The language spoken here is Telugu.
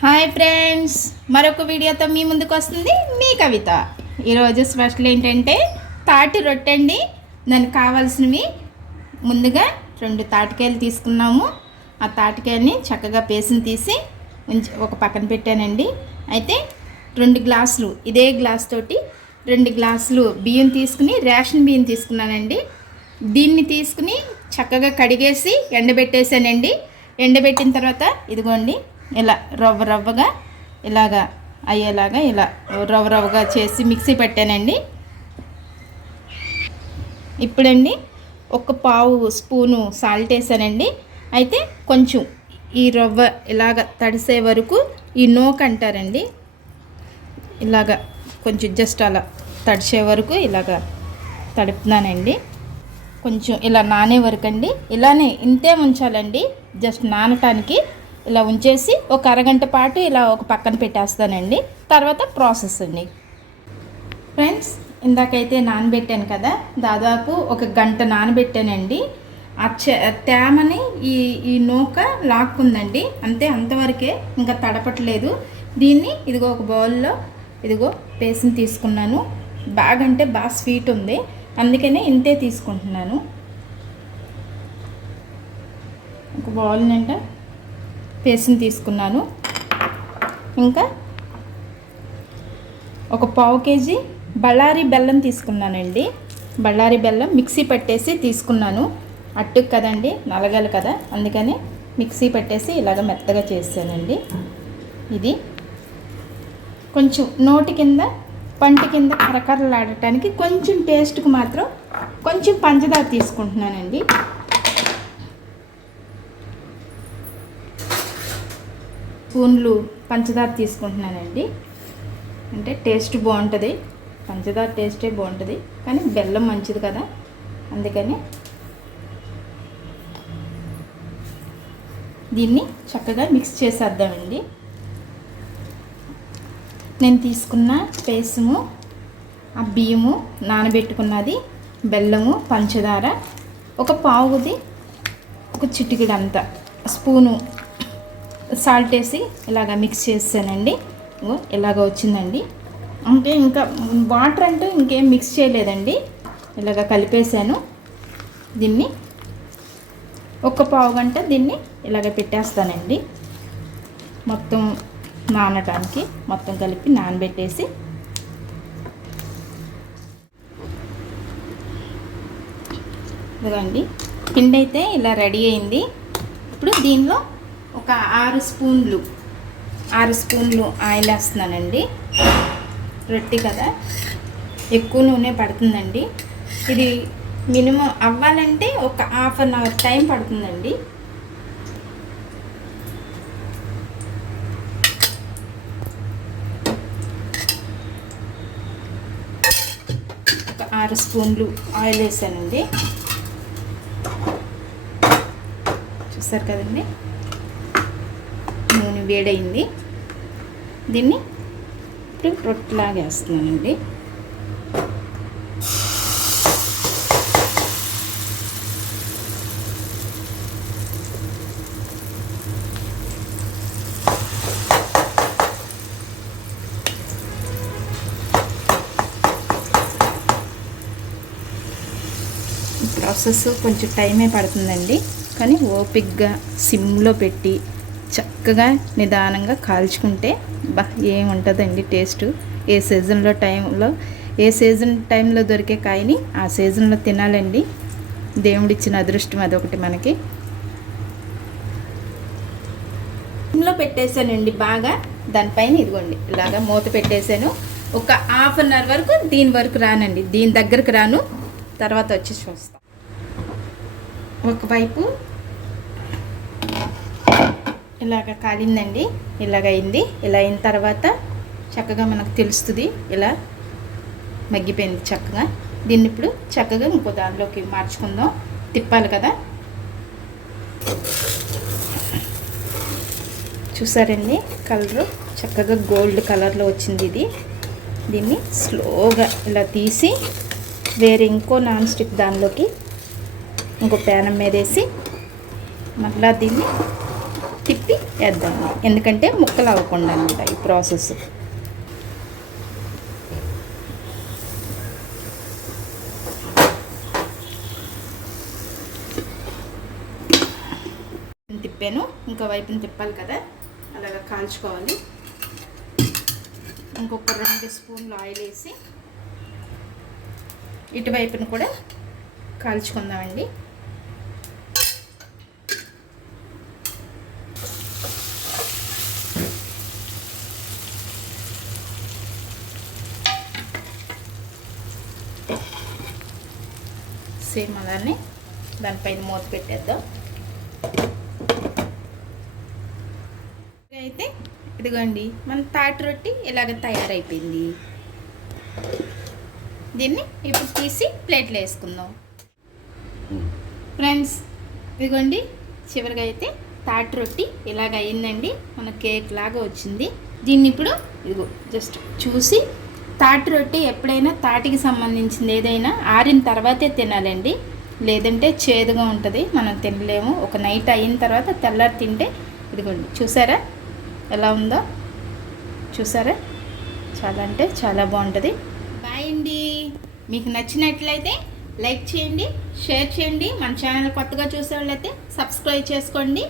హాయ్ ఫ్రెండ్స్ మరొక వీడియోతో మీ ముందుకు వస్తుంది మీ కవిత. ఈరోజు స్పెషల్ ఏంటంటే తాటి రొట్టె అండి దానికి కావాల్సినవి ముందుగా రెండు తాటికాయలు తీసుకున్నాము. ఆ తాటికాయల్ని చక్కగా పేసిన తీసి ఉంచి ఒక పక్కన పెట్టానండి. అయితే రెండు గ్లాసులు ఇదే గ్లాస్ తోటి రెండు గ్లాసులు బియ్యం తీసుకుని రేషన్ బియ్యం తీసుకున్నానండి. దీన్ని తీసుకుని చక్కగా కడిగేసి ఎండబెట్టేసానండి. ఎండబెట్టిన తర్వాత ఇదిగోండి ఇలా రవ్వ రవ్వగా ఇలాగా అయ్యేలాగా ఇలా రవ్వ రవ్వగా చేసి మిక్సీ పెట్టానండి. ఇప్పుడండి ఒక పావు స్పూను సాల్ట్ వేసానండి. అయితే కొంచెం ఈ రవ్వ ఇలాగ తడిసే వరకు ఈ నోక్ అంటారండి. ఇలాగ కొంచెం జస్ట్ అలా తడిసే వరకు ఇలాగ తడుపుతున్నానండి. కొంచెం ఇలా నానే వరకు అండి ఇలానే ఇంతే ఉంచాలండి జస్ట్ నానటానికి ఇలా ఉంచేసి ఒక అరగంట పాటు ఇలా ఒక పక్కన పెట్టేస్తానండి. తర్వాత ప్రాసెస్ అండి. ఫ్రెండ్స్ ఇందాకైతే నానబెట్టాను కదా దాదాపు ఒక గంట నానబెట్టానండి. ఆ చె తేమని ఈ ఈ నూక లాక్కుందండి. అంతే అంతవరకే ఇంకా తడపట్లేదు. దీన్ని ఇదిగో ఒక బౌల్లో ఇదిగో పేసిన తీసుకున్నాను. బాగా అంటే బాగా స్వీట్ ఉంది. అందుకనే ఇంతే తీసుకుంటున్నాను. ఒక బౌల్ నిండా పేస్ట్ని తీసుకున్నాను. ఇంకా ఒక పావు కేజీ బళ్ళారి బెల్లం తీసుకున్నానండి బళ్ళారి బెల్లం మిక్సీ పట్టేసి తీసుకున్నాను. అట్టుకు కదండి నలగాలి కదా అందుకని మిక్సీ పట్టేసి ఇలాగ మెత్తగా చేసానండి ఇది కొంచెం నోటి కింద పంట కింద కరకరలాడటానికి కొంచెం టేస్ట్కి మాత్రం కొంచెం పంచదార తీసుకుంటున్నానండి. స్పూన్లు పంచదార తీసుకుంటున్నానండి. అంటే టేస్ట్ బాగుంటుంది. పంచదార టేస్టే బాగుంటుంది. కానీ బెల్లం మంచిది కదా. అందుకని దీన్ని చక్కగా మిక్స్ చేసేద్దామండి. నేను తీసుకున్న పేసము ఆ బియ్యము నానబెట్టుకున్నది బెల్లము పంచదార ఒక పావుది ఒక చిటికిడంత స్పూను సాల్ట్ వేసి ఇలాగ మిక్స్ చేసానండి ఇలాగ వచ్చిందండి. అంటే ఇంకా వాటర్ అంటూ ఇంకేం మిక్స్ చేయలేదండి. ఇలాగ కలిపేసాను దీన్ని ఒక పావు గంట దీన్ని ఇలాగ పెట్టేస్తానండి. మొత్తం నానటానికి మొత్తం కలిపి నానబెట్టేసి ఇదిగోండి. పిండి అయితే ఇలా రెడీ అయింది. ఇప్పుడు దీనిలో ఒక ఆరు స్పూన్లు ఆరు స్పూన్లు ఆయిల్ వేస్తున్నానండి. రొట్టి కదా? ఎక్కువ నూనె పడుతుందండి. ఇది మినిమం అవ్వాలంటే ఒక హాఫ్ అన్ అవర్ టైం పడుతుందండి. ఒక ఆరు స్పూన్లు ఆయిల్ వేసానండి. చూసారు కదండి? వేడైంది. దీన్ని ఇప్పుడు రొట్టెలాగా వేస్తున్నానండి. ప్రాసెస్ కొంచెం టైమే పడుతుందండి. కానీ ఓపిక్గా సిమ్లో పెట్టి చక్కగా నిదానంగా కాల్చుకుంటే బా ఏముంటుందండి టేస్ట్? ఏ సీజన్లో టైంలో ఏ సీజన్ టైంలో దొరికే కాయని ఆ సీజన్లో తినాలండి. దేవుడిచ్చిన అదృష్టం అదొకటి మనకి. సిమ్లో పెట్టేశానండి బాగా. దానిపైన ఇదిగోండి ఇలాగా మూత పెట్టేశాను. ఒక హాఫ్ అన్ అవర్ వరకు దీని వరకు రానండి. దీని దగ్గరకు రాను తర్వాత వచ్చి చూస్తాం. ఒకవైపు ఇలాగ కాలిందండి. ఇలాగ అయింది. ఇలా అయిన తర్వాత చక్కగా మనకు తెలుస్తుంది ఇలా మగ్గిపోయింది చక్కగా. దీన్ని ఇప్పుడు చక్కగా ఇంకో దానిలోకి మార్చుకుందాం. తిప్పాలి కదా? చూసారండి? కలరు చక్కగా గోల్డ్ కలర్లో వచ్చింది ఇది. దీన్ని స్లోగా ఇలా తీసి వేరే ఇంకో నాన్ స్టిక్ దానిలోకి ఇంకో ప్యానం మీద వేసి మళ్ళా దీన్ని తిప్పి వేద్దాం ఎందుకంటే ముక్కలు అవ్వకుండా అనమాట ఈ ప్రాసెస్. తిప్పాను. ఇంకో వైపుని తిప్పాలి కదా? అలాగా కాల్చుకోవాలి. ఇంకొక రెండు స్పూన్లు ఆయిల్ వేసి ఇటువైపును కూడా కాల్చుకుందామండి. సేమ్ అలానే దానిపైన మూత పెట్టేద్దాం. అయితే ఇదిగోండి మన తాటి రొట్టి ఇలాగ తయారైపోయింది. దీన్ని ఇప్పుడు తీసి ప్లేట్లో వేసుకుందాం. ఫ్రెండ్స్ ఇదిగోండి చివరిగా అయితే తాటి రొట్టి ఇలాగ అయిందండి. మన కేక్ లాగా వచ్చింది. దీన్ని ఇప్పుడు ఇదిగో జస్ట్ చూసి తాటి రొట్టి ఎప్పుడైనా తాటికి సంబంధించింది ఏదైనా ఆరిన తర్వాతే తినాలండి. లేదంటే చేదుగా ఉంటుంది మనం తినలేము. ఒక నైట్ అయిన తర్వాత తెల్లారి తింటే ఇదిగోండి చూసారా? ఎలా ఉందో? చూసారా? చాలా అంటే చాలా బాగుంటుంది. బాయ్ అండి. మీకు నచ్చినట్లయితే లైక్ చేయండి షేర్ చేయండి. మన ఛానల్ కొత్తగా చూసే వాళ్ళైతే సబ్స్క్రైబ్ చేసుకోండి.